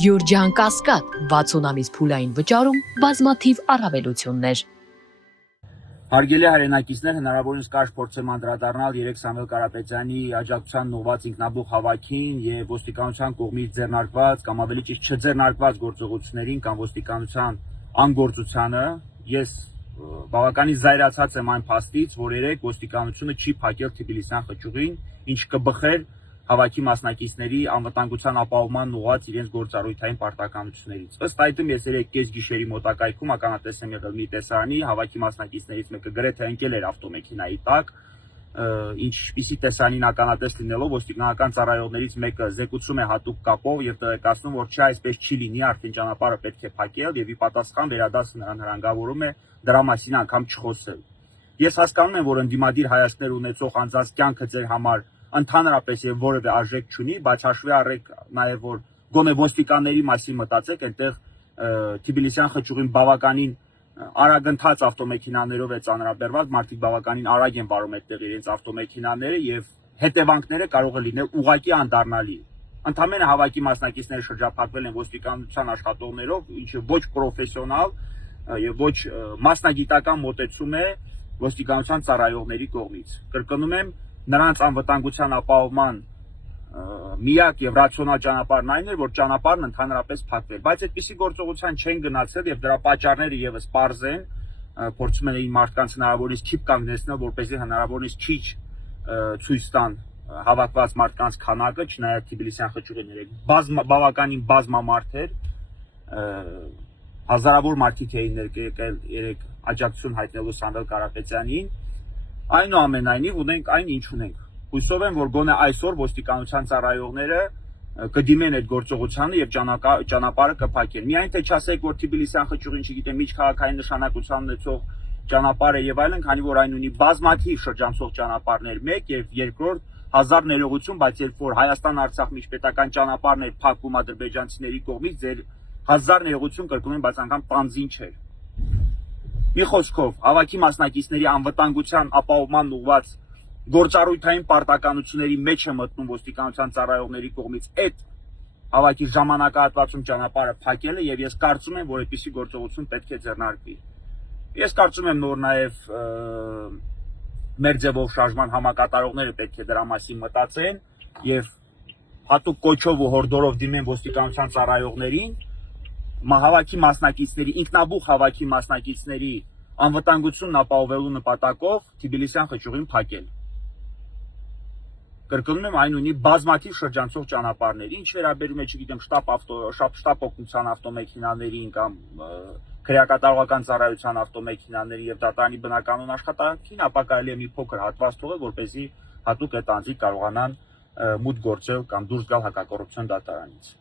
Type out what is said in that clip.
Գյուրջան Կասկադ 60 ամիս փուլային վճարում բազմաթիվ առավելություններ։ Հարգելի հայրենակիցներ, հնարավորինս կարճ փորձեմ անդրադառնալ երեք Սամվել Կարապետյանի աջակցության ուղղված ինքնաբուխ հավաքին եւ ոստիկանության կողմից ձեռնարկված կամ ավելի ճիշտ չձեռնարկված գործողություններին կամ ոստիկանության անգործությանը։ Ես բավականին զայրացած եմ այն փաստից, որ երեք ոստիկանությունը չի փակել Թբիլիսյան խճուղին, ինչ կբխեր հավաքի մասնակիցների անվտանգության ապահովման ուղղված իրենց գործառույթային պարտականություններից։ Ըստ այդմ ես երեք կես գիշերի մոտակայքում ականատես եմ եղել մի տեսարանի, հավաքի մասնակիցներից մեկը գրեթե ընկել էր ավտոմեքենայի տակ, ինչպիսի տեսարանին ականատես լինելով ոստիկանական ծառայողներից մեկը զեկուցում է հատուկ կապով եւ տեղեկացնում, որ չէ, այսպես չի լինի, արդեն ճանապարհը պետք է փակել եւ ի պատասխան վերադասը նրան հրանգավորում է դրա մասին անգամ չխոսել։ Ես հասկանում եմ, որ ընդդիմադիր հայացքներ ունեցող անձանց կյանքը ձեր համար ընդհանրապես եւ որևէ արժեք չունի, բայց հաշվի առեք նաեւ, որ գոնե ոստիկանների մասին մտածեք, այնտեղ Թբիլիսյան խճուղին բավականին արագընթաց ավտոմեքենաներով է ծանրաբեռված, մարդիկ բավականին արագ են վարում այդտեղ իրենց ավտոմեքենաները եւ հետևանքները կարող է լինել ուղղակի անդառնալի։ Ընդամենը հավաքի մասնակիցները շրջափակվել են ոստիկանության աշխատողներով, ինչը ոչ պրոֆեսիոնալ եւ ոչ մասնագիտական մոտեցում է ոստիկանության ծառայողների կողմից։ Կրկնում եմ, նրանց անվտանգության ապահովման միակ եւ ռացիոնալ ճանապարհն այն էր, որ ճանապարհն ընդհանրապես փակվեր, բայց այդպիսի գործողության չեն գնացել եւ դրա պատճառները եւս պարզ են, փորձում են մարդկանց հնարավորինս քիփ կանգնեցնել, որպեսզի հնարավորինս քիչ ցույց տան հավաքված մարդկանց քանակը, չնայած Թբիլիսյան խճուղին բավականին բազմամարդ էր, հազարավոր մարդիկ էին ներկայացել երեք աջակցություն հայտնելու Սամվել Կարապետյանին։ Այնուամենայնիվ ունենք այն, ինչ ունենք։ Հույսով եմ, որ գոնե այսօր ոստիկանության ծառայողները կդիմեն այդ գործողությանը եւ ճանապարհը կփակեն։ Միայն թե չասեք, որ Թբիլիսյան խճուղին, չգիտեմ, միջքաղաքային նշանակության ունեցող ճանապարհ է եւ այլն, քանի որ այն ունի բազմաթիվ շրջանցող ճանապարհներ, մեկ եւ երկրորդ հազար ներողություն, բայց երբ որ Հայաստան-Արցախ միջպետական ճանապարհն էր փակվում ադրբեջանցիների կողմից, ձեր հազար ներողություն կրկնում են, բայց անգամ տանձին չէր։ Մի խոսքով, հավաքի մասնակիցների անվտանգության ապահովման ուղղված գործառույթային պարտականությունների մեջ է մտնում ոստիկանության ծառայողների կողմից այդ հավաքի ժամանակահատվածում ճանապարհը փակելը եւ ես կարծում եմ, որ այդպիսի գործողություն պետք է ձեռնարկվի։ Ես կարծում եմ, նոր նաեւ մեր ձևով շարժման համակատարողները պետք է դրա մասին մտածեն եւ հատուկ կոչով ու հորդորով դիմեն ոստիկանության ծառայողներին հավաքի մասնակիցների, ինքնաբուխ հավաքի մասնակիցների անվտանգությունն ապահովելու նպատակով Թբիլիսյան խճուղին փակել։ Կրկնում եմ, այն ունի բազմաթիվ շրջանցող ճանապարհներ, ինչ վերաբերում է, չգիտեմ, շտապ օգնության ավտոմեքենաներին կամ քրեակատարողական ծառայության ավտոմեքենաների եւ դատարանի բնականոն աշխատանքին, ապա կարելի է մի փոքր հատված թողել, որպեսզի հատուկ այդ անձիկ կարողանան մուտք գործել կամ դուրս գալ հակակոռուպցիոն դատարանից։